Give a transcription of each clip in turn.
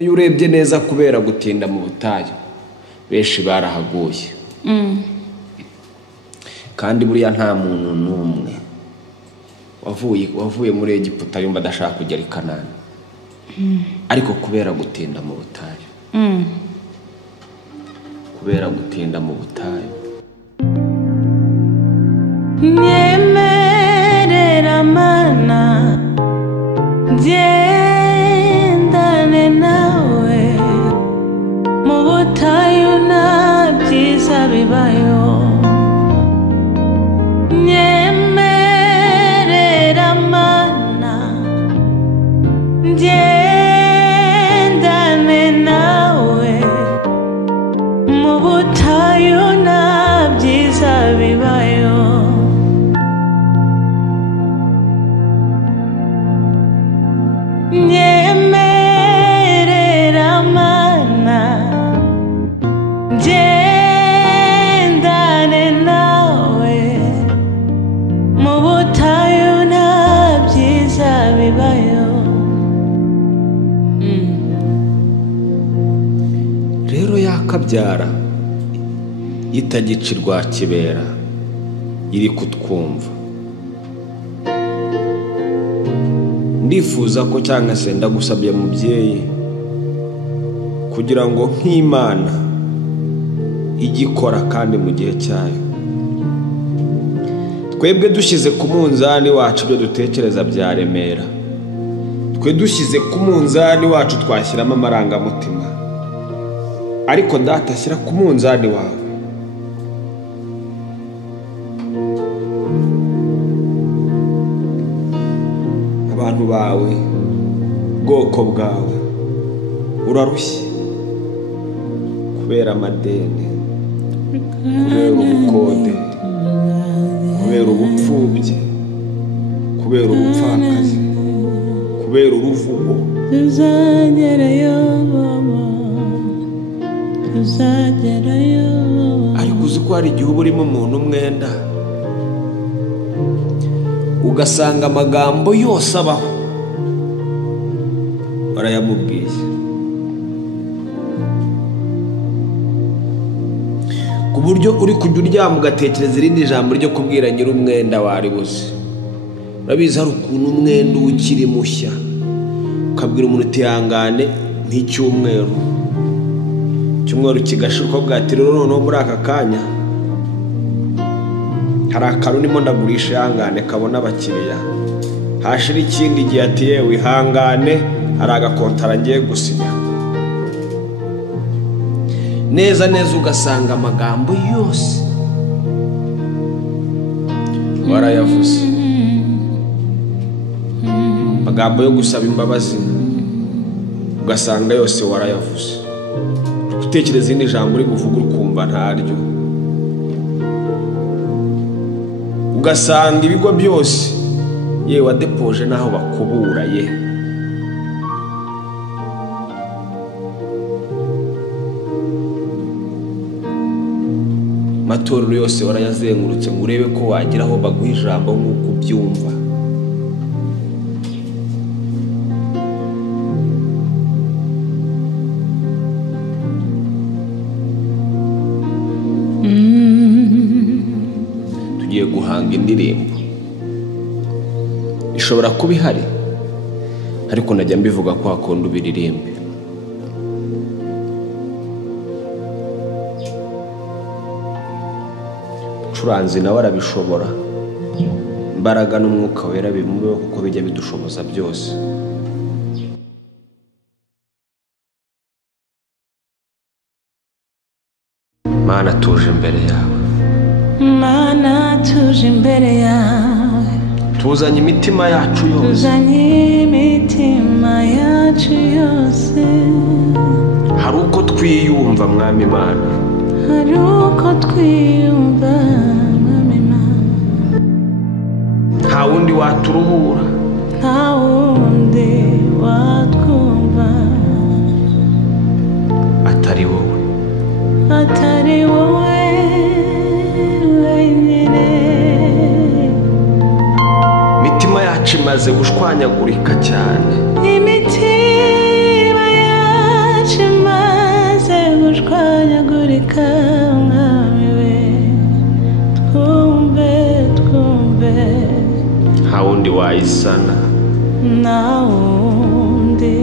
iyo urebye neza kubera gutinda mu butayu benshi barahaguye kandi buriya nta muntu n'umwe wavuye muri Egiputa yumva adashaka kugera i Kanani ariko kubera gutinda mu butayu kubera gutinda mu butayu nyemerera mana gendane nawe mu butayu nta byiza bibayo nyemerera mana gendane nawe mu butayu nta byiza bibayo nyemerera mana gendane nawe mu butayu nta byiza bibayo rero yakabyara itagicirwa kibera iri kutwumva ndifuza ko cyangwa se ndagusabye mubyeyi kugira ngo nk'Imana igikora kandi mu gihe cyayo twebwe dushyize ku munzani wacu ibyo dutekereza byaremera twe dushyize ku munzani wacu twashyiramo amarangamutima ariko ndatashyira ku munzani wawe abantu bawe bwoko bwawe urarushye kubera amadeni kubera ubukode kubera ubupfubyi kubera ubupfakazi kubera uruvugo tuzagerayo ariko uzi ko hari igihe uba urimo umuntu umwenda ugasanga amagambo yose abaho barayamubwiye ku buryo uri kujya uryama ugatekereza irindi jambo ryo kubwira nyiri umwenda waribuze urabizi hari ukuntu umwenda uba ukiri mushya ukabwira umuntu utihangane nk'icyumweru kigashira uko bwatira noneho muri aka kanya hari akantu ndimo ndagurisha ihangane kabona abakiriya hashira ikindi gihe ati yewe ihangane hari agakontara ngiye gusinya neza neza ugasanga amagambo yose warayavuze amagambo yo gusaba imbabazi ugasanga yose warayavuze gutekereza izindi jambo uri buvuga ukumva ntaryo ugasanga ibigo byose yewe wadepoje naho bakubura ye matorero yose warayazengurutse ngo urebe ko wagira aho baguha ijambo nk'uko ubyumva tugiye guhanga indirimbo ishobora kuba ihari ariko najya mbivuga ko hakunda ubiririmbe curanzi nawe arabishobora imbaraga n'umwuka wera bimubeho kuko bijya bidushoboza byose Mana tuje imbere yawe mana tuje imbere yawe tuzanye imitima yacu yose tuzanye imitima yacu yose hari uko twiyumva mwami Mana hari uko twiyumva mwami Mana nta wundi waturuhura nta wundi watwumva atari wowe atari wowe wenyine imitima yacu imaze gushwanyagurika cyane imitima yacu wayisana nta wundi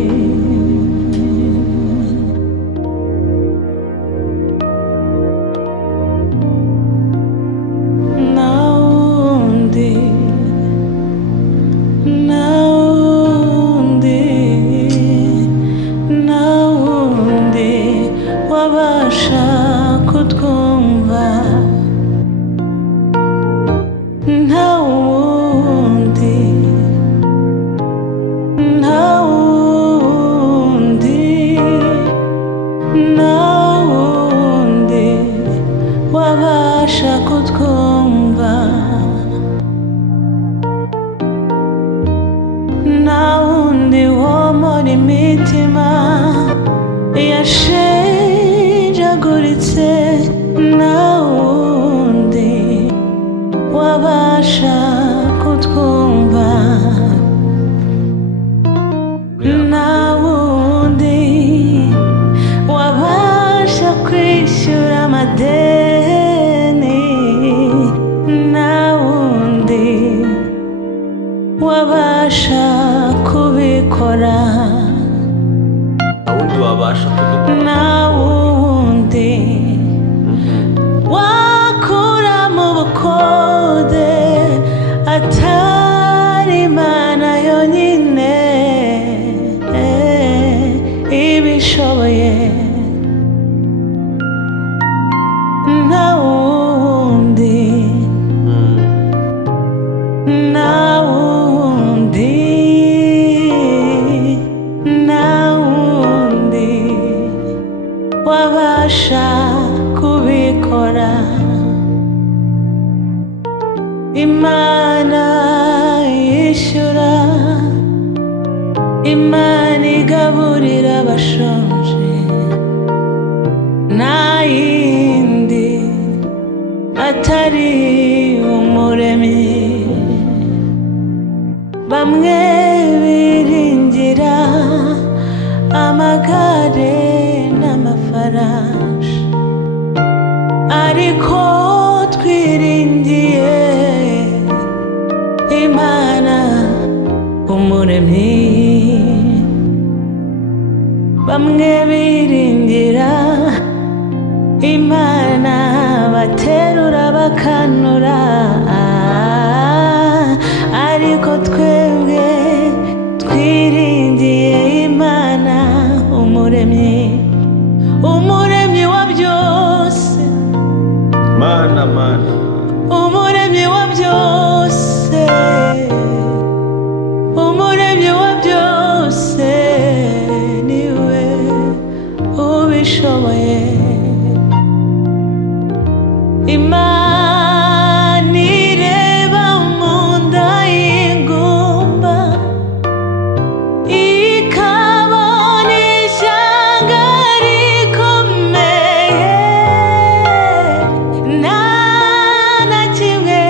wabasha kutwumva nta wundi wabasha kutwumva nta wundi womora imitima yashenjaguritse nta wundi wabasha kutwumva nta wundi wabasha kwishyura amadeni nta wundi wabasha kubikora nta wundi wakura mu bukode atari Imana yonyine ibishoboye nta wundi wabasha kubikora Imana yishyura Imana igaburira abashonje nta yindi atari umuremyi bamwe biringira amagare n'amafarashi ariko twiringiye Imana umuremyi bamwe biringira Imana baterura bakanura ariko twebwe twiringiye Imana umuremyi wa byose mana umuremyi wa byose umuremyi wa byose niwe ubishoboye Imana ireba mu nda y'ingumba ikabona ishyanga rikomeye nta na kimwe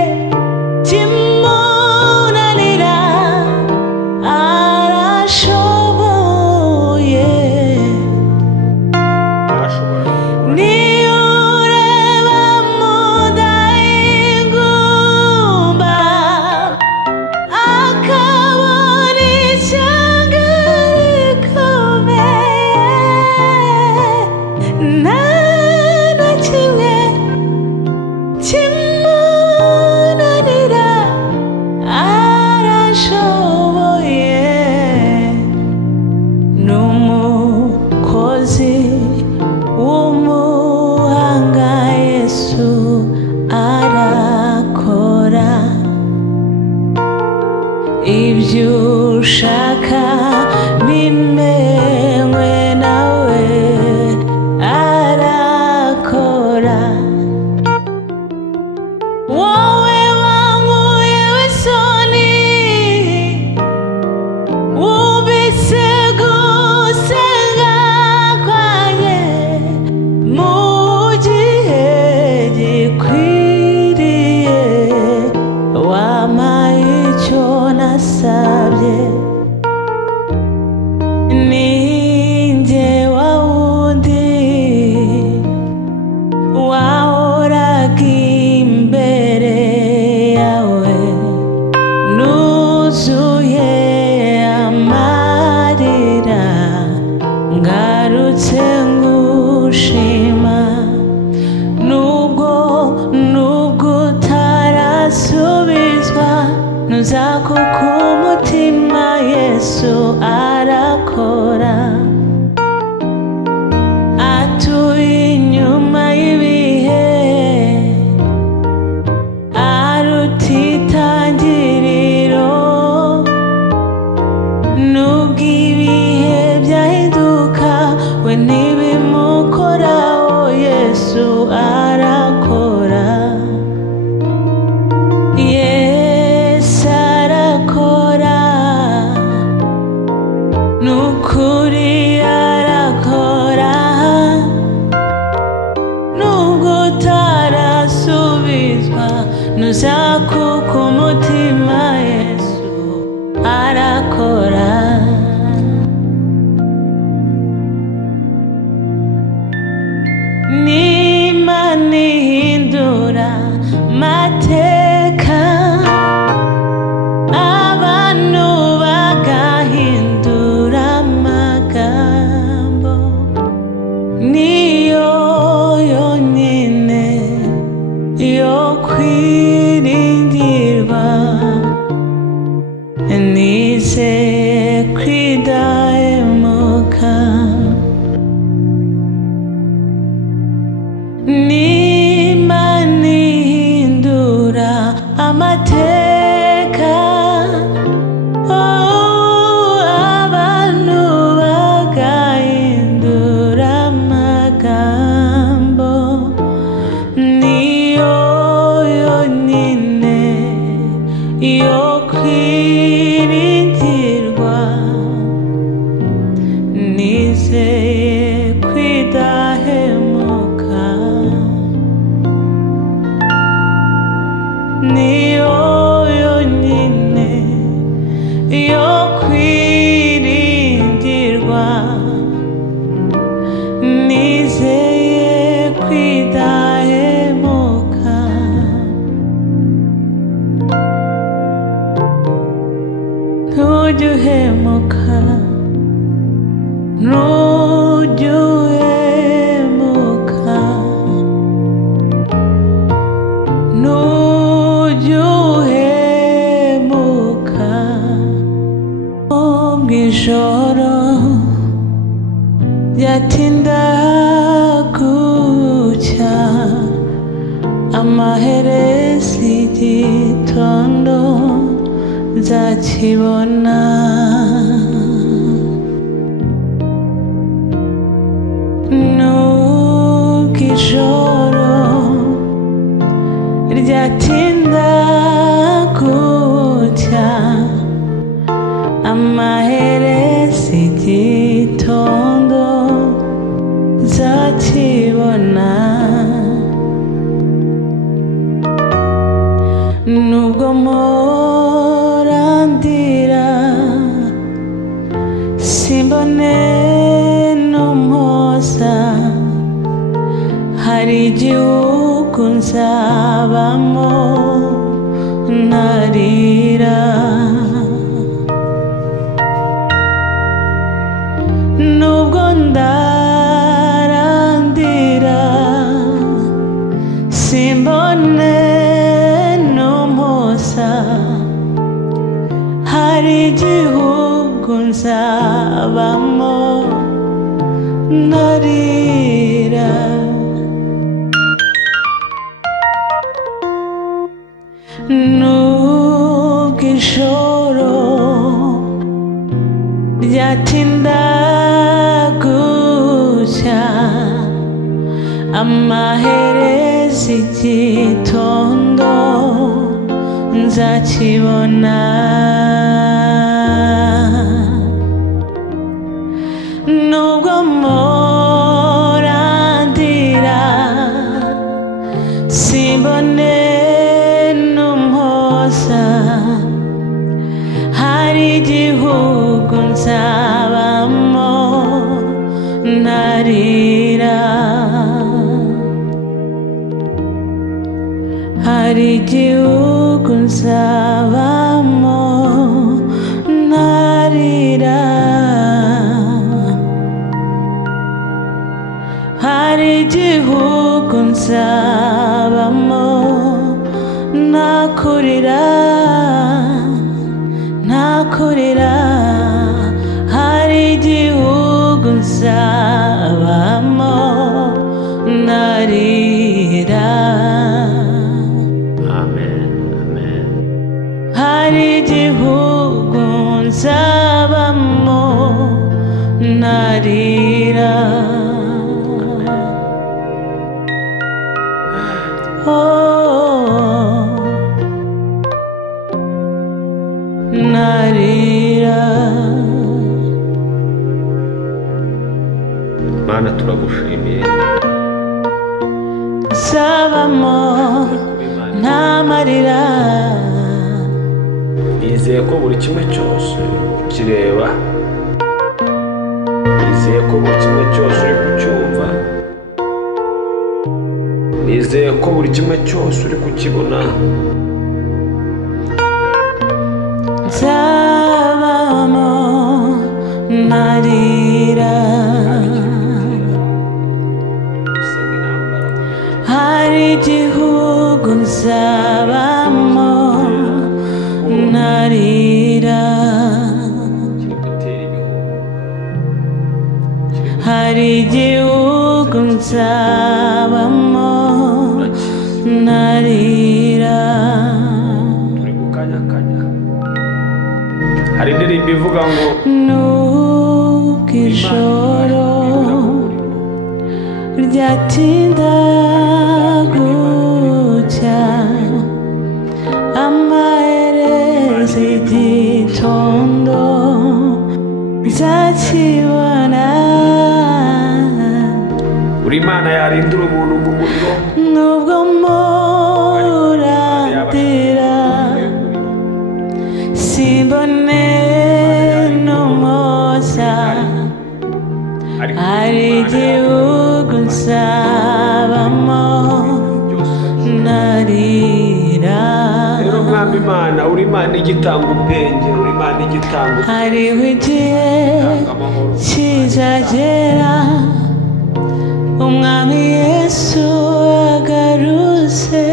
kimunanira arashoboye niyo ureba mu nda y'ingumba akabona ishyanga rikomeye nta na kimwe kimunanira arashoboye ni umukozi w'umuhanga Yesu arakora ibyo ushaka bimenywe nawe arakora wowe wankuye w'isoni wumvise gusenga kwanjye nzindutse ngushima nubwo utarasubizwa nuzakuka umutima Yesu arakora atuye inyuma y'ibihe aruta itangiriro nubwo ibihe byahinduka we ntibimukoraho Yesu arakora Yesu arakora nukuri arakora nubwo utarasubizwa nuzakuka umutima Yesu arakora n'Imana ihindura amateka abantu bagahindura amagambo niyo yonyine yo kwiringirwa nizeye kwidahemuka n'Imana ihindura amateka abantu bagahindura amagambo niyo yonyine yo kwiringirwa nizeye kwidahemuka niyo yonyine yo kwiringirwa nizeye kwidahemuka ntujye uhemuka ntujye uhemuka ntujye uhemuka mw'ijoro ryatinda gucya amaherezo igitondo nzakibona nubwo ijoro ryatinda gucya amaherezo igitondo nzakibona nubwo murandira simbone n'umpoza hari igihugu nzabamo ntarira nubwo ndarandira simbone n'umpoza hari igihugu nzabamo ntarira nubwo ijoro ryatinda gucya amaherezo igitondo nzakibona nubwo murandira simbone n'umpoza hari igihugu nzabamo ntarira hari igihugu nzabamo ntarira hari igihugu nzabamo nakurira hari igihugu nzabamo narira. amen amen. Hari igihugu nzabamo narira. Oh, narira. Mana turagushimiye nzabamo nta marira. nizeye ko buri kimwe cyose ukireba, nizeye ko buri kimwe cyose uri kucyumva, nizeye ko buri kimwe cyose uri kukibona. nzabamo narira. hari igihugu nzabamo narira. hari igihugu nzabamo narira. turi gukanyakanya. hari indirimbo ivuga ngo nubwo ijoro ryatinda gucya amaherezo igitondo nzakibona. uri Imana yarindira umuntu mu muriro, nubwo muradira simbone n'umuza. hari igihugu nzabamo narira. rero mwami Imana, uri Imana igitanga ubwenge, uri Imana igitanga hariho igihe kizagera umwami Yesu agarutse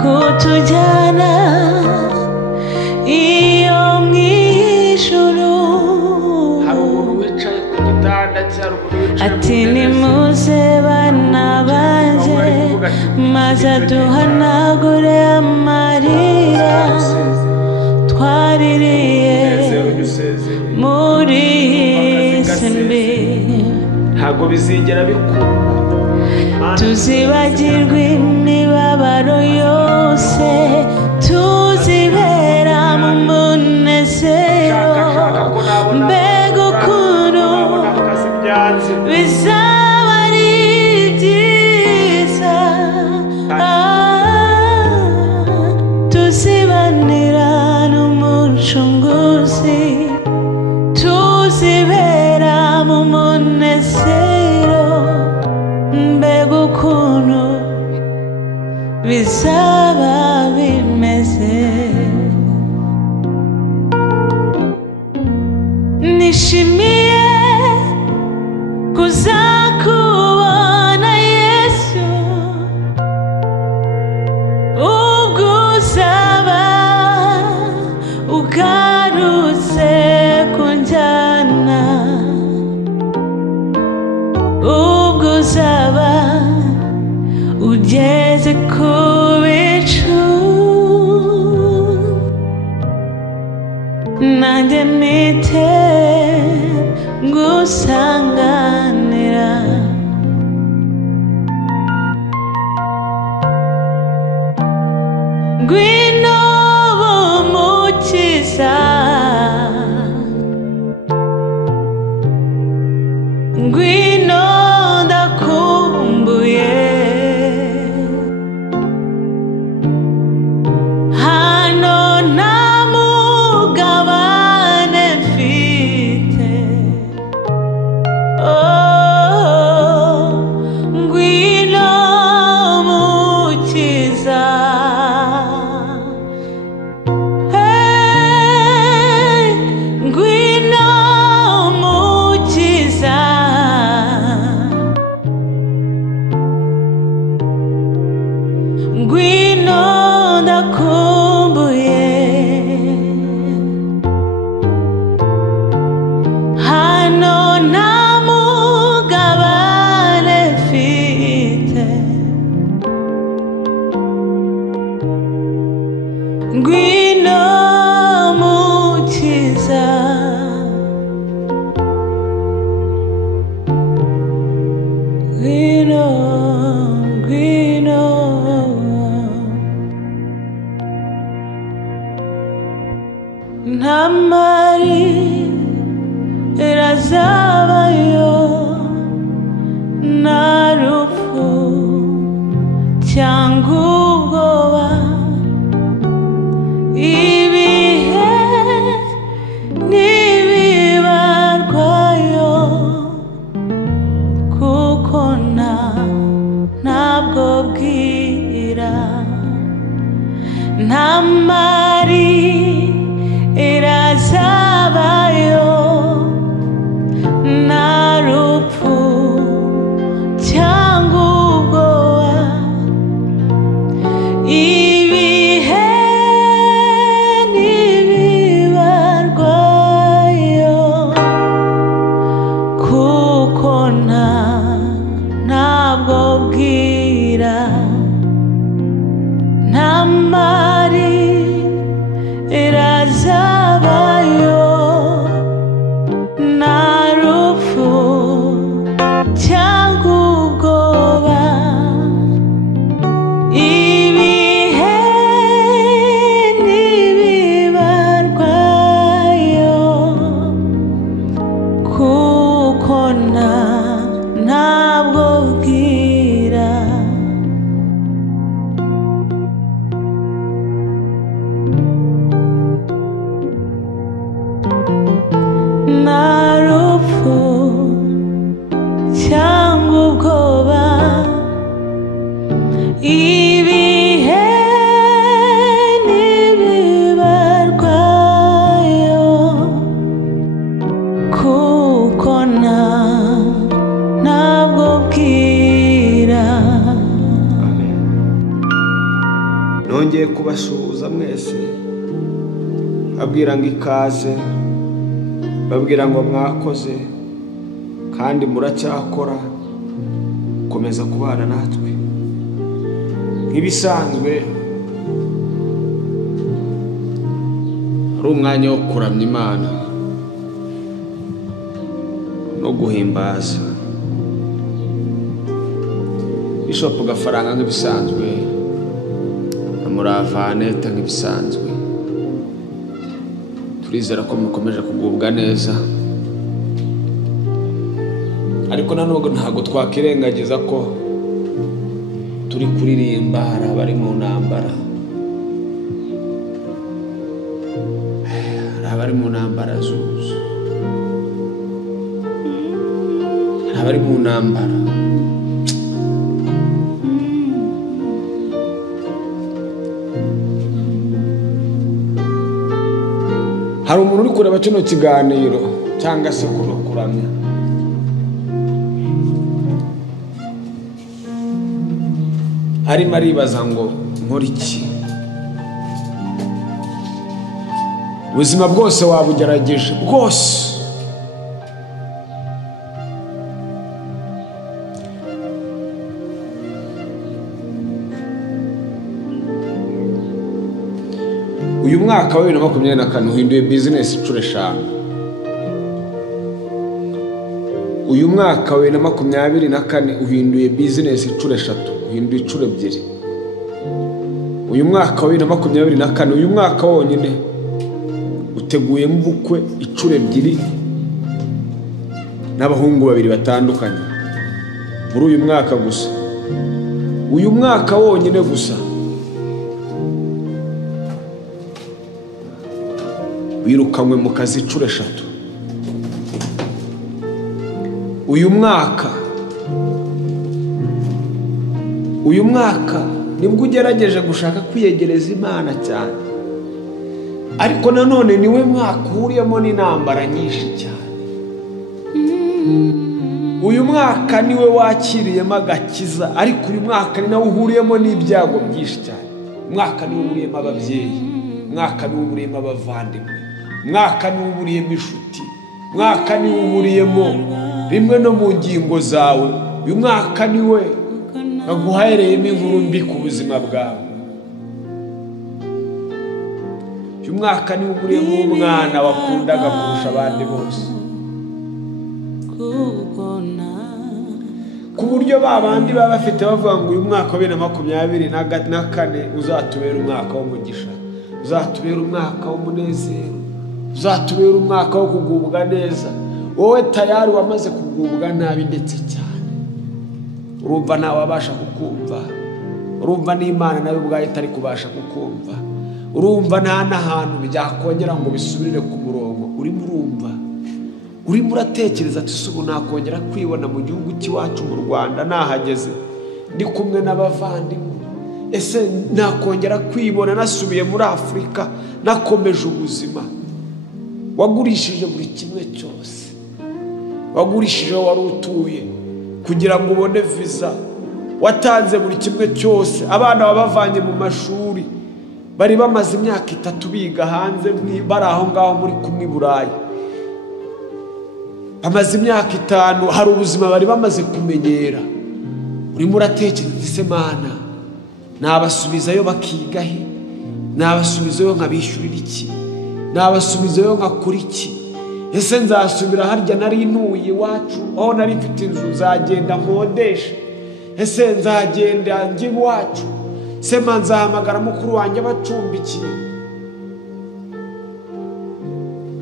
kutujyana iyo mu ijuru. hari umuntu wicaye ku gitanda cye, hari umuntu wicaye ati nimuze bana banjye maze duhanagure amarira twaririye muri iyi si mbi. ntabwo bizigera bikunda. tuzibagirwa imibabaro yose tuzibera mu munezero. mbega ukuntu bizaba ari byiza tuzibanira n'umucunguzi, tuzibera mu munezero. mbega ukuntu bizaba bimeze. nishimiye kuzakubona Yesu ubwo uzaba ugarutse kunjyana, ubwo uzaba ugeze ku bicu nanjye mpite ngusanganira. ngwino bumukiza, ngwino ndakumbuye. hano nta mugabane mfite. oh, ngwino mukiza. hey, ngwino mukiza. ntabwo bwira nta marira azabayo nta rupfu cyangwa ubwoba ibihe ntibibarwayo kuko ntabwo bwira nta rupfu cyangwa ubwoba ibihe ntibibarwayo kuko ntabwo bwira. nongeye kubasuhuza mwese babwira ngo ikaze, babwira ngo mwakoze kandi muracyakora komeza kubana natwe nk'ibisanzwe. ari umwanya wo kuramya Imana no guhimbaza. Bishop Gafaranga nk'ibisanzwe na Muravaneta nk'ibisanzwe. Turizera ko mukomeje kugubwa neza, ariko nanone ntabwo twakirengagiza ko turi kuririmba. Hari abari mu ntambara, hari abari mu ntambara zuzu, hari abari mu ntambara. Hari umuntu uri kureba kino kiganiro cyangwa se kuramya, arimo aribaza ngo nkora iki? ubuzima bwose wabugerageje bwose, uyu mwaka wa 2024 uhinduye business inshuro 5. uyu mwaka wa 2024 uhinduye business inshuro 3, uhinduye inshuro 2. uyu mwaka wa 2024 uyu mwaka wonyine uteguye mbukwe inshuro 2 n'abahungu 2 batandukanye muri uyu mwaka gusa. uyu mwaka wonyine gusa wirukanywe mu kazi inshuro 3. uyu mwaka nibwo ugerageje gushaka kwiyegereza Imana cyane, ariko nanone niwe mwaka uhuriyemo n'intambara nyinshi cyane. uyu mwaka niwe wakiriyemo agakiza, ariko uyu mwaka ni nawe uhuriyemo n'ibyago byinshi cyane. umwaka niwe uhuriyemo ababyeyi, umwaka niwe uhuriyemo abavandimwe, umwaka niwe uhuriyemo inshuti, umwaka niwe uhuriyemo rimwe no mu ngingo zawe. uyu mwaka niwe naguhahereyemo inkuru mbi ku buzima bwawe. uyu mwaka niwe uhuriyemo umwana wakundaga kurusha abandi bose, ku buryo babandi baba bafite bavuga ngo uyu mwaka wa 2024 uzatubera umwaka w'umugisha, uzatubera umwaka w'umunezero, uzatubera umwaka wo kugubwa neza. wowe tayari wamaze kugubwa nabi ndetse cyane. urumva nawe wabasha kukumva, urumva n'Imana nawe ubwayo itari kubasha kukumva, urumva nta n'ahantu byakongera ngo bisubire ku murongo. urimo uratekereza ati ese ubu nakongera kwibona mu gihugu cy'iwacu mu Rwanda nahageze ndi kumwe n'abavandimwe? ese nakongera kwibona nasubiye muri Afurika nakomeje ubuzima? wagurishije buri kimwe cyose, wagurishije wari utuye kugira ngo ubone visa, watanze buri kimwe cyose. abana babavanye mu mashuri, bari bamaze imyaka 3 biga hanze, bari aho ngaho muri kumwe i Burayi. bamaze imyaka 5, hari ubuzima bari bamaze kumenyera. Urimo uratekereza ese Mana, nabasubizayo bakiga he? Nabasubizayo nkabishyurira iki? Nabasubizayo nkakora iki? Ese nzasubira harya nari ntuye iwacu aho nari mfite inzu, nzagenda nkodesha? Ese nzagenda njye iwacu? Se nzahamagara mukuru wanjye bacumbikiye?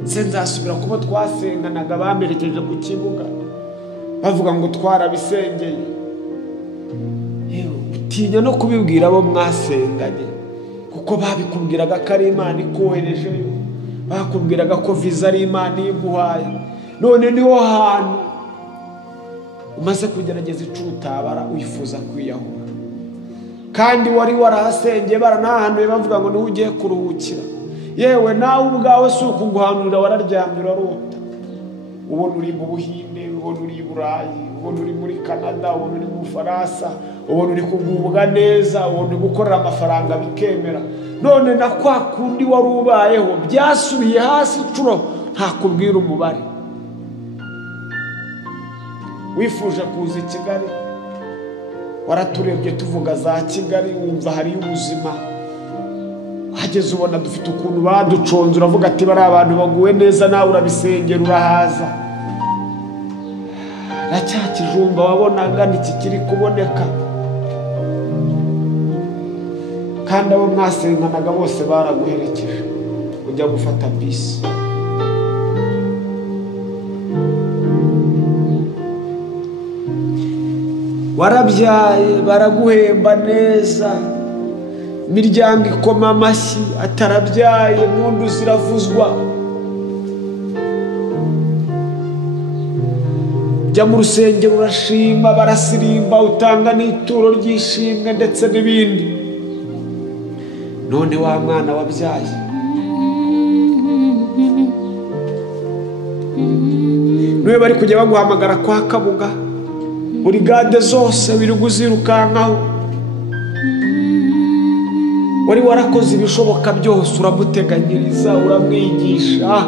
Se nzasubira kuba twasenganaga bamerekeje ku kibuga bavuga ngo twarabisengeye? Utinya no kubibwira abo mwasenganye, kuko babikubwiraga ko ari Imana ikoherejeyo, bakubwiraga ko viza ari Imana iguhaye. None niho hantu umaze kugerageza icutabara wifuza kwiyahura, kandi wari warahasengeye baranahanuye bavuga ngo niho ugiye kuruhukira. Yewe nawe ubwawe si ukuguhanurira, wararyamye urarota. Ubona uri mu Buhinde, ubona uri i Burayi, ubona uri muri Canada, ubona uri mu Bufaransa, ubona uri kugubwa neza, ubona uri gukorera amafaranga bikemera. None na kwa kundi wari ubayeho byasubiye hasi curo, ntakubwira umubare. Wifuje kuza i Kigali, waraturebye tuvuga za Kigali, wumva hariyo ubuzima. Hageze ubona dufite ukuntu baduconze, uravuga ati bari abantu baguwe neza, nawe urabisengera urahaza. Na cya kijumba wabonaga ntikikiri kuboneka, kandi abo mwasenganaga bose baraguherekeje ujya gufata bisi. Warabyaye baraguhemba neza, imiryango ikoma amashyi. Atarabyaye impundu ziravuzwa. Jya mu rusengero urashima, barasirimba, utanga n'ituro ry'ishimwe ndetse n'ibindi. None wa mwana wabyaye, niwe bari kujya baguhamagara kwa Kabuga, burigade zose wirirwa uzirukankaho. Wari warakoze ibishoboka byose, uramuteganyiriza, uramwigisha,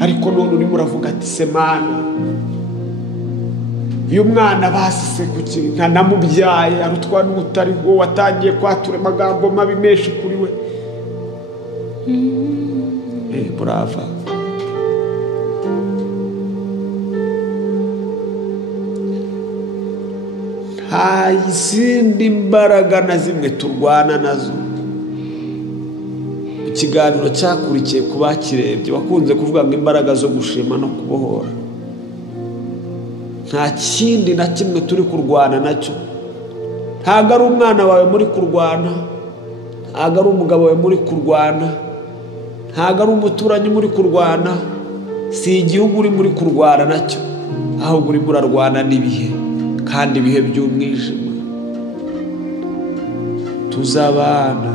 ariko none urimo uravuga ati se Mana, uyu mwana basise kuki ntanamubyaye, arutwa n'utariho, watangiye kwatura amagambo mabi menshi kuri we. Brava. Nta izindi mbaraga na zimwe turwana nazo. Ikiganiro cyakurikiye ku bakirebye bakunze kuvuga ngo imbaraga zo gushima no kubohora. Nta kindi na kimwe turi kurwana nacyo. Ntabwo ari umwana wawe muri kurwana, ntabwo ari umugabo wawe muri kurwana, ntabwo ari umuturanyi muri kurwana, si igihugu uri muri kurwana nacyo, ahubwo urimo urarwana n'ibihe, kandi ibihe by'umwijima. Tuzabana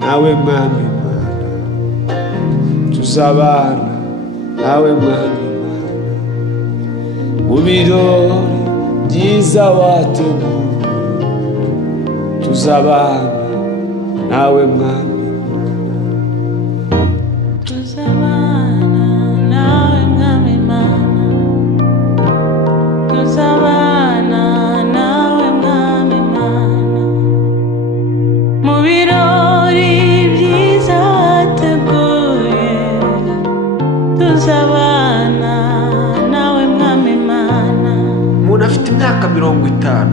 nawe Mwami Mana, tuzabana nawe Mwami Mana, mu birori byiza wateguye. Tuzabana nawe Mwami Mana, tuzabana nawe Mwami Mana, tuzabana nawe Mwami Mana, mu birori byiza wateguye. Tuzabana nawe Mwami Mana. Umuntu afite imyaka 50,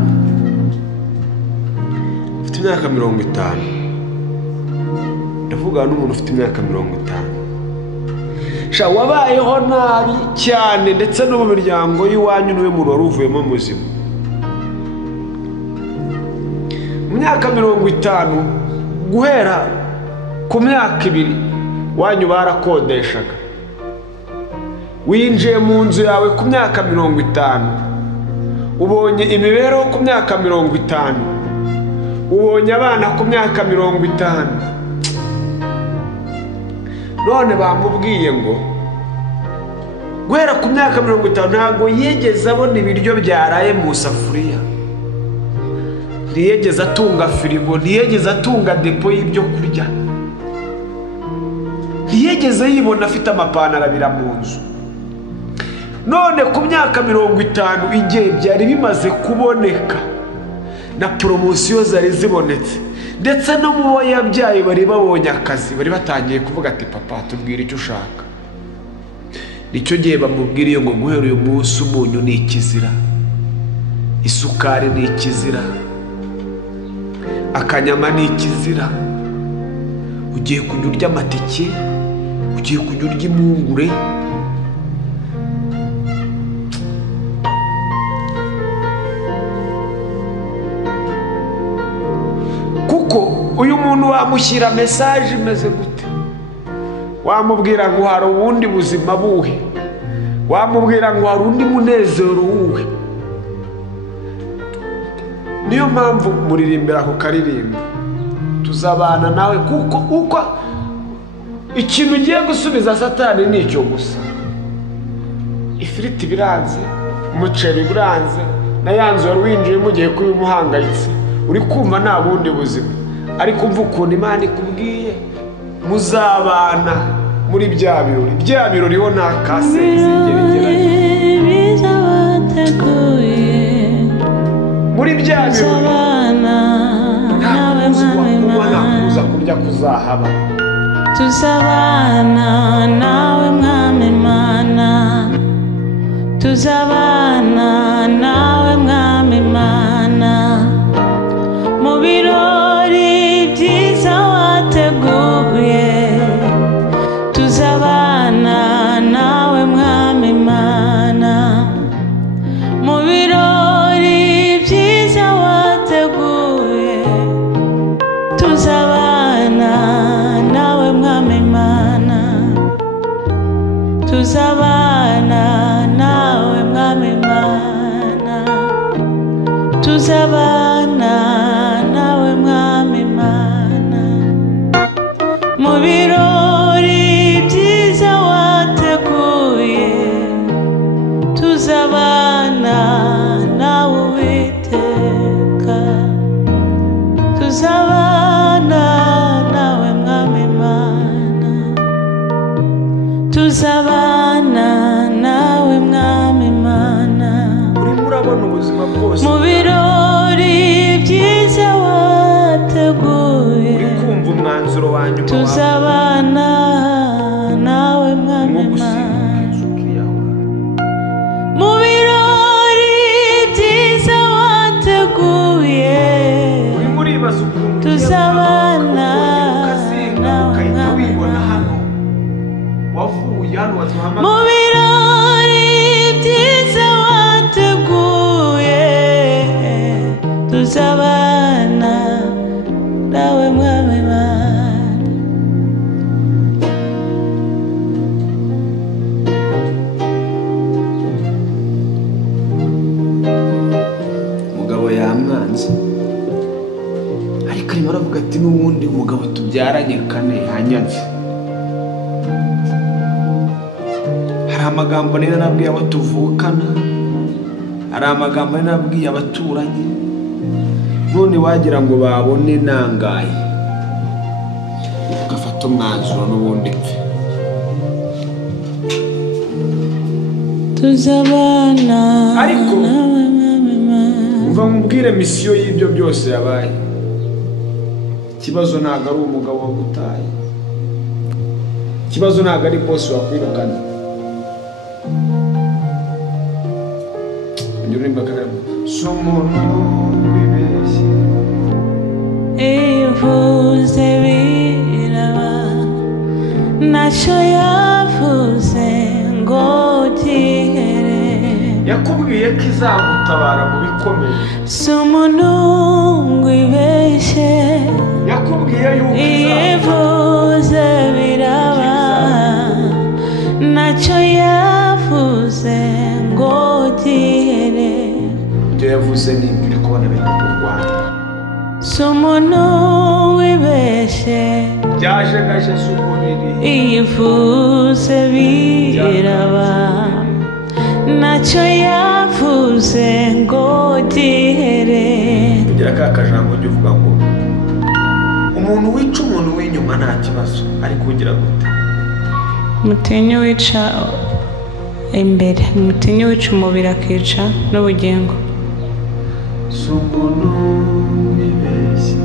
afite imyaka 50, ndavuga n'umuntu ufite imyaka 50. Sha wabayeho nabi cyane, ndetse no mu miryango y'iwanyu niwe muntu wari uvuyemo muzima. Mu myaka 50, guhera ku myaka 2 wanyu barakodeshaga. Winjiye mu nzu yawe ku myaka 50, ubonye imibereho ku myaka 50, ubonye abana ku myaka 50. None bamubwiye ngo guhera ku myaka 50 ntago yigeze abona ibiryo byaraye mu safuriya, ntiyigeze atunga firigo, ntiyigeze atunga depo y'ibyo kurya, ntiyigeze yibona afite amapantaro abira mu nzu. none ku myaka 50 igihe byari bimaze kuboneka na poromosiyo zari zibonetse ndetse no mu bo yabyaye bari babonye akazi, bari batangiye kuvuga ati papa tubwire icyo ushaka. Nicyo gihe bamubwiriye ngo guhera uyu munsi umunyu ni ikizira, isukari ni ikizira, akanyama ni ikizira, ugiye kujya urya amateke, ugiye kujya urya impungure. Kuko uyu muntu wamushyira mesaje imeze gute? Wamubwira ngo hari ubundi buzima buhe? Wamubwira ngo hari undi munezero wuhe? Niyo mpamvu muririmbira ako karirimbo tuzabana nawe, kuko uko ikintu ugiye gusubiza Satani ni icyo gusa. Ifiriti biranze, umuceri biranze, na yanzu wari winjiye mugiye kubimuhangayitse, uri kumva nta bundi buzima. Ariko mva ukuntu Imana ikubwiye muzabana muri bya birori ho nta kaseze igeragerayo muri bya birori nawe kuza kurya kuzahaba. Tuzabana nawe mwami Mana, tuzabana nawe mwami Mana, mu birori byiza wateguye. Tuzabana nawe mwami Mana, mu birori byiza wateguye. Tuzabana nawe mwami Mana, tuzabana nawe mwami Mana, tuzabana nawe mwami Mana, mu birori byiza wateguye. Tuzabana nawe Uwiteka, tuzabana nawe mwami Mana, tuzabana nawe mwami Mana, urimo urabona ubuzima bwose mu birori byiza wateguye. uri kumva umwanzuro wa nyuma Tuzabana nawe mwami Mana, mu birori byiza wateguye. urimo uribaza ukuntu Tuzabana nawe mwami hano wavuye hano mu waduhamagara birori byiza wateguye. Tuzabana nawe mwami Mana. umugabo yamwanze, ariko arimo aravuga ati n'ubundi umugabo tubyaranye kane yanyanze. Hari amagambo nari nabwiye abo tuvukana, hari amagambo nari nabwiye abaturanyi, none wagira ngo babone nangaye ugafata umwanzuro n'ubundi pfe. Tuzabana Ariko nawe mwami Mana, umva nkubwire misiyo y'ibyo byose yabaye. Ikibazo ntabwo ari umugabo wagutaye, ikibazo ntabwo ari boss wakwirukana. Ndirimba kagame so umuntu wibeshye, iyo uvuze biraba, ntacyo yavuze ngo gihere. yakubwiye ko izagutabara mu bikomeye, Si umuntu wibeshye, yakubwiye yuko iyo ivuze biraba, ntacyo yavuze ngo gihere. ibyo yavuze ni ibyo uri kubona biri mu Rwanda. Si umuntu wibeshye, Byajagaje z'umubiri, iyo ivuze biraba, ntacyo yavuze ngo gihere. kugira ka kajambo ujya uvuga ngo umuntu wica umuntu w'inyuma nta kibazo, ariko ugira gute? Mutinyi wica imbere. Umutinyi wica umubiri akica n'ubugingo. si umuntu wibeshye.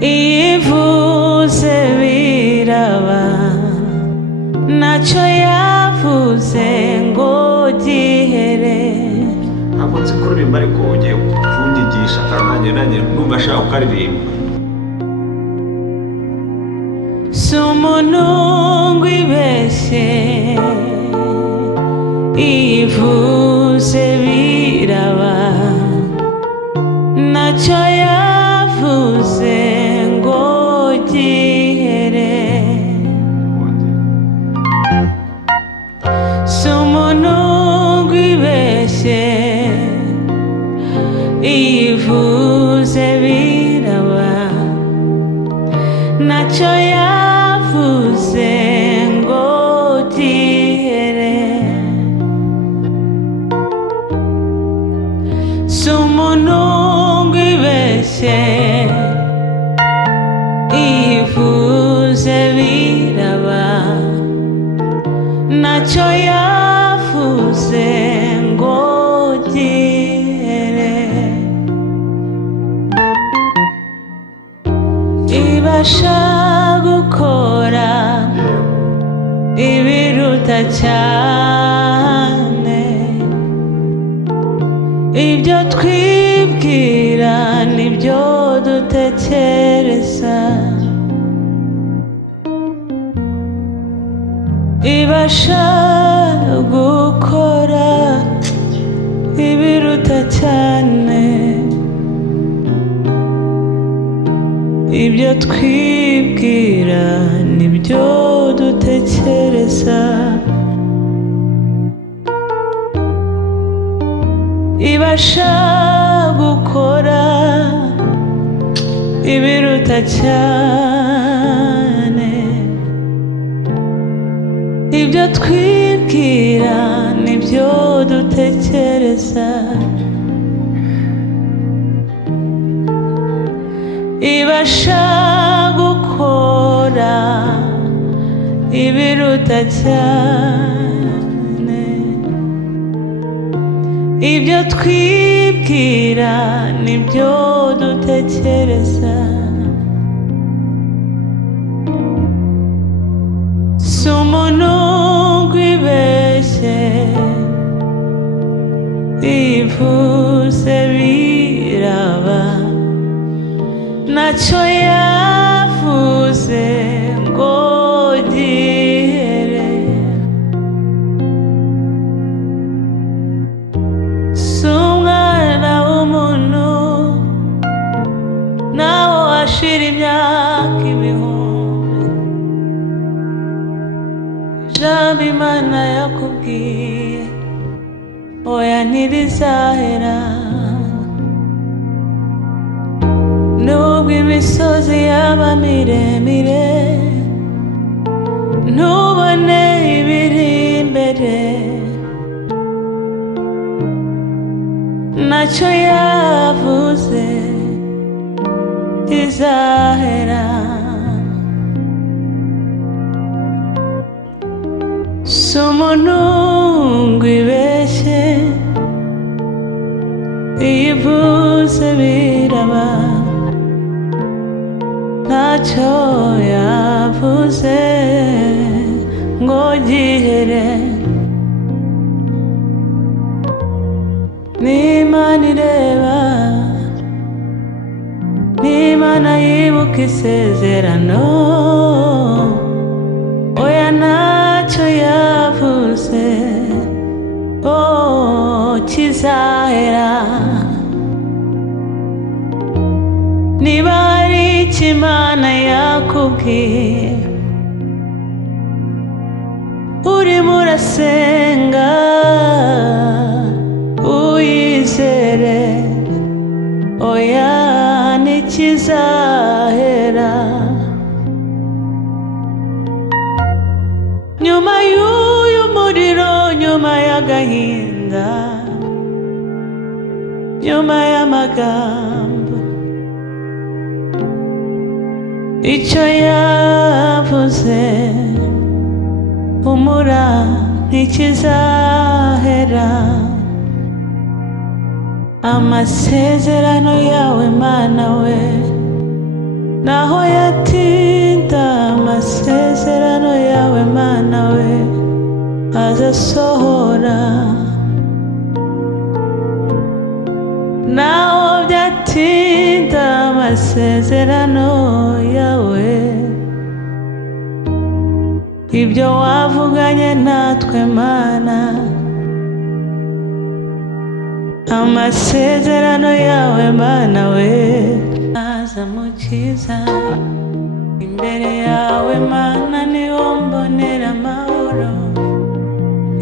Ivuze biraba, ntacyo yavuze ngo gihere. Ntabwo nzi kuririmba ariko ugiye kunyigisha kandi nanjye numva ashaka kukaririmba. Si umuntu wibeshye, ivuze biraba, ntacyo yavuze ngo gihere. Si umuntu wibeshye, ivuze biraba, ntacyo yavuze ngo gihere. Si umuntu wibeshye, ivuze biraba, ntacyo yavuze ngo gihere. Ibasha gukora ibiruta cyane ibyo twibwira n'ibyo dutekereza. Ibasha gukora ibiruta cyane ibyo twibwira n'ibyo dutekereza. Ibasha gukora ibiruta cyane ibyo twibwira n'ibyo dutekereza. Ibasha gukora ibiruta cyane ibyo twibwira n'ibyo dutekereza. Si umuntu wibeshye, ivuze biraba, ntacyo yavuze ngo gihere. Si umwana w'umuntu nawe washira imyaka ibihumbi, ijambo Imana yakubwiye oya ntirizahera. Nubwo imisozi yaba miremire ntubone ibiri imbere, ntacyo yavuze izahera. Si umuntu wibeshye, ivuze biraba, ntacyo yavuze ngo gihere. N'Imana ireba, n'Imana yibuka isezerano, oya ntacyo yavuze kizahera. Niba hari icyo Imana yakubwiye urimo urasenga uyizere, oya ntikizahera. Nyuma y'uyu muriro, nyuma y'agahinda, nyuma y'amagambo, icyo yavuze humura ntikizahera. Amasezerano yawe Mana we naho yatinda, amasezerano yawe Mana we azasohora. Naho byatinda amasezerano yawe, ibyo wavuganye natwe Mana, amasezerano yawe Mana we azamukiza. Imbere yawe Mana niho mbonera amahoro,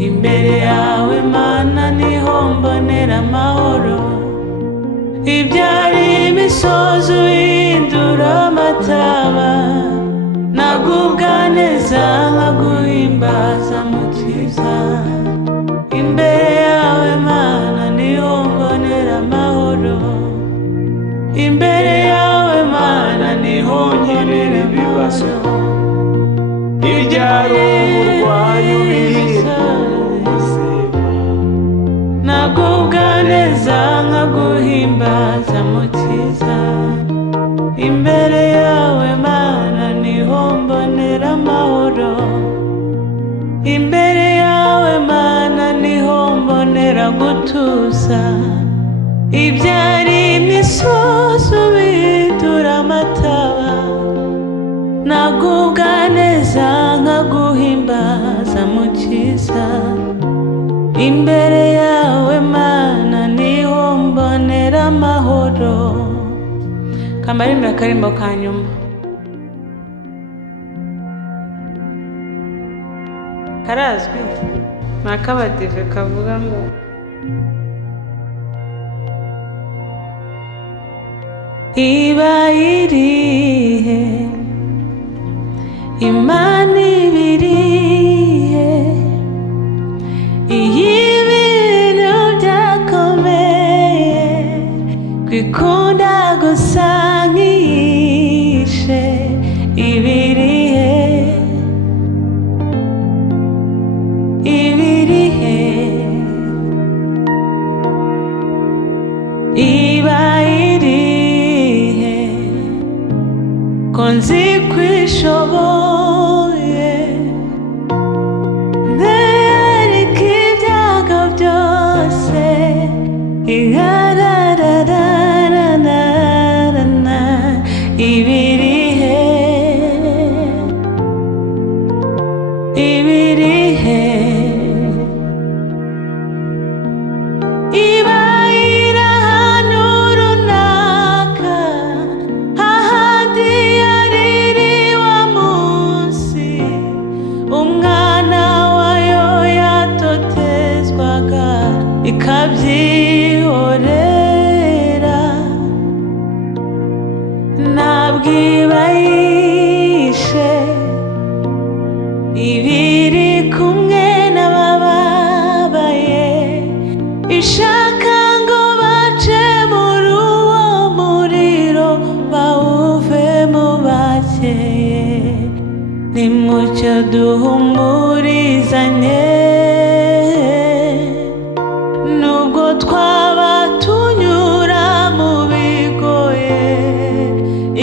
imbere yawe Mana niho mbonera amahoro. Ibyari imisozi uhindura amataba, nagubwa neza nkaguhimbaza Mukiza. Imbere yawe Mana niho mbonera amahoro, imbere yawe Mana niho nkenera ibibazo. Ibyari uburwayi ubuzima, nagubwa neza nkaguhimbaza Mukiza. Imbere yawe Mana niho mbonera amahoro, imbere yawe Mana niho mbonera gutuza. Ibyari imisozi ubindura amataba, nagubwa neza nkaguhimbaza Mukiza. Imbere yawe Mana niho mbonera amahoro. Kamarimbira akarimbo ka nyuma. Karazwi ni ak'abadive kavuga ngo iba irihe Imana ibirihe, iyo ibintu byakomeye kwikunda gusa nk'iyishe. Ibirihe ibirihe iba irihe ko nzi kwishoboye, ndereka ibyago byose igarararararana. Ibirihe ibirihe iba iri ahantu runaka, hahandi yariri wa munsi umwana wayo yatotezwaga ikabyihorera. Ntabwo iba yishe, ibiri kumwe n'abababaye, ishaka ngo bace muri uwo muriro bawuvemo bakeye. Nimucyo duhumurizanye, nubwo twaba tunyura mu bigoye,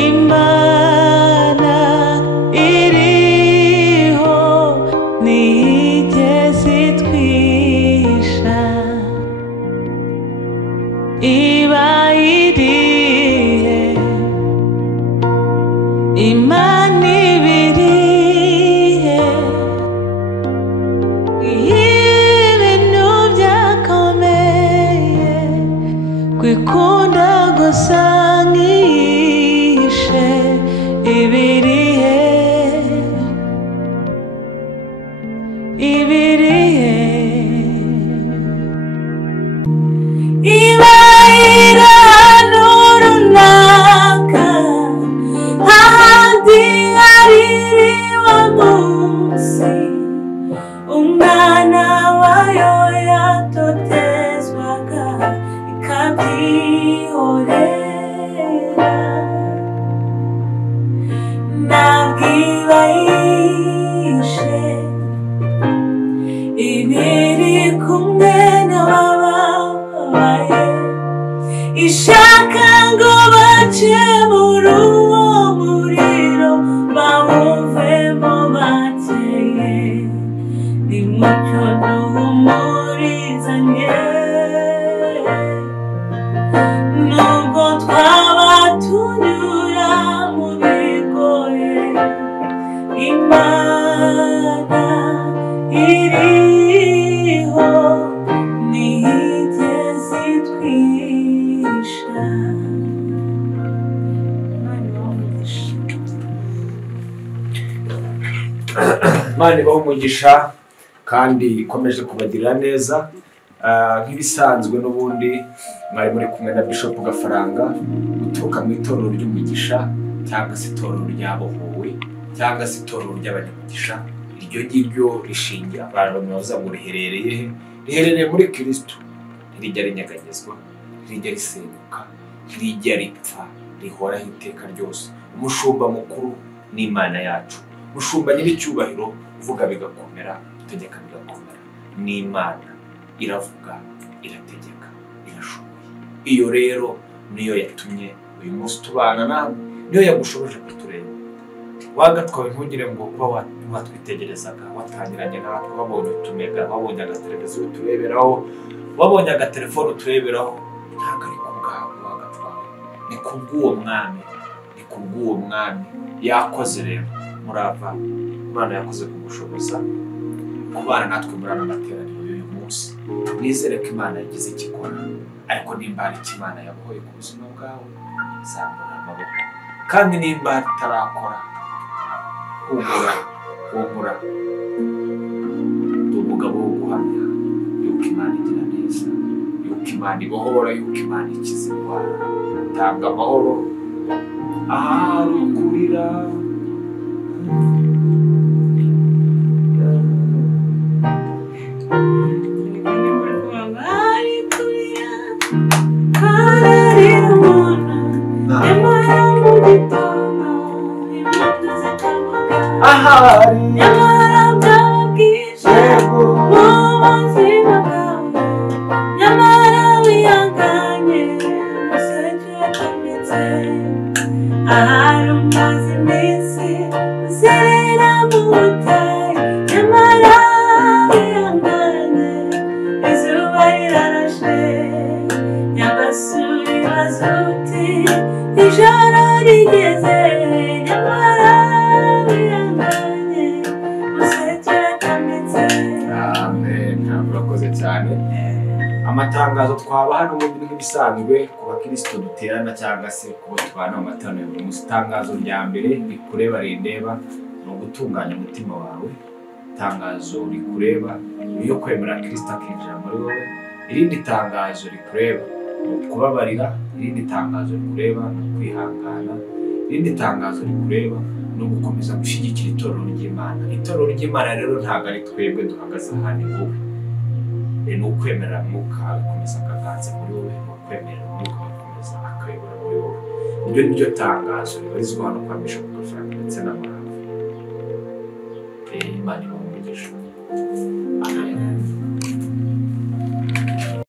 Imana iriho ntigeze itwisha. Iba irihe Imana ibirihe, iyo ibintu byakomeye kwikunda gusa nk'iyishe. Ibirihe ibirihe iba iri ahantu runaka, hahandi yariri wa munsi umwana wayo yatotezwaga ikabyihorera. Ntabwo iba yishe, baje muri uwo muriro bawuvemo bakeye nimucyo duhumurizanye nubwo twaba tunyura mu bigoye Imana iriho ntigeze itwisha. Imana ibahe umugisha kandi ikomeje kubagirira neza. Nk'ibisanzwe n'ubundi mwari muri kumwe na Bishop Gafaranga uturuka mu itorero ry'umugisha cyangwa se itorero ryabohowe cyangwa se itorero ry'abanyamugisha. Iryo ngiryo rishingira abantu bavuga ngo riherereye muri Kristo, ntirijya rinyeganyezwa, ntirijya risenyuka, ntirijya ripfa, rihoraho iteka ryose. Umushumba mukuru ni Imana yacu, umushumba nyir'icyubahiro uvuga bigakomera, utegeka bigakomera. Ni Imana iravuga, irategeka, irashoboye. Iyo rero niyo yatumye uyu munsi tubana namwe, niyo yagushoboje kutureba. Wagatwawe ntugire ngo kuba watwitegerezaga watangiranye natwe, wabonye utumega, wabonye agateleviziyo tureberaho, wabonye agatelefone tureberaho, ntabwo ari ku bwawe wagatwawe, ni kubw'uwo mwami, ni kubw'uwo mwami. Yakoze rero murava, Imana yakoze kugushoboza kubana natwe muri ano materaniro y'uyu munsi. Nizere ko Imana yagize icyo ikora, ariko nimba hari icyo Imana yabohoye ku buzima bwawe izamura amaboko, kandi nimba itarakora humura ndi umugabo wo guhamya yuko Imana igira neza, yuko Imana ibohora, yuko Imana ikiza indwara, itanga amahoro ahari ukurira. Nyamara bwabwije mu buzima bwawe, nyamara wihanganye umuseke watamitse, ahari umaze iminsi uzerera mu butayu, nyamara wihanganye izuba rirarashe, nyagasuri baza uti ijoro rigeze, nyamara cyane. Amatangazo twaba hano mu nk'ibisanzwe ku bakristo duterana cyangwa se kuba tubana mu materaniro buri munsi. Itangazo rya mbere rikureba rindeba ni ugutunganya umutima wawe. Itangazo rikureba ni iyo kwemera Kristo akinjira muri wowe. Irindi tangazo rikureba ni ukubabarira. Irindi tangazo rikureba ni ukwihangana. Irindi tangazo rikureba ni ugukomeza gushyigikira itorero ry'Imana. Itorero ry'Imana rero ntabwo ari twebwe duhagaze ahandi wowe, ni ukwemera Mwuka agakomeza akaganza muri wowe, ni ukwemera Mwuka agakomeza akayobora muri wowe. Iryo ni ryo tangazo ribarizwa hano kwa Bishop Gafaranga ndetse n'abantu. Imana ibahe umugisha. Amen.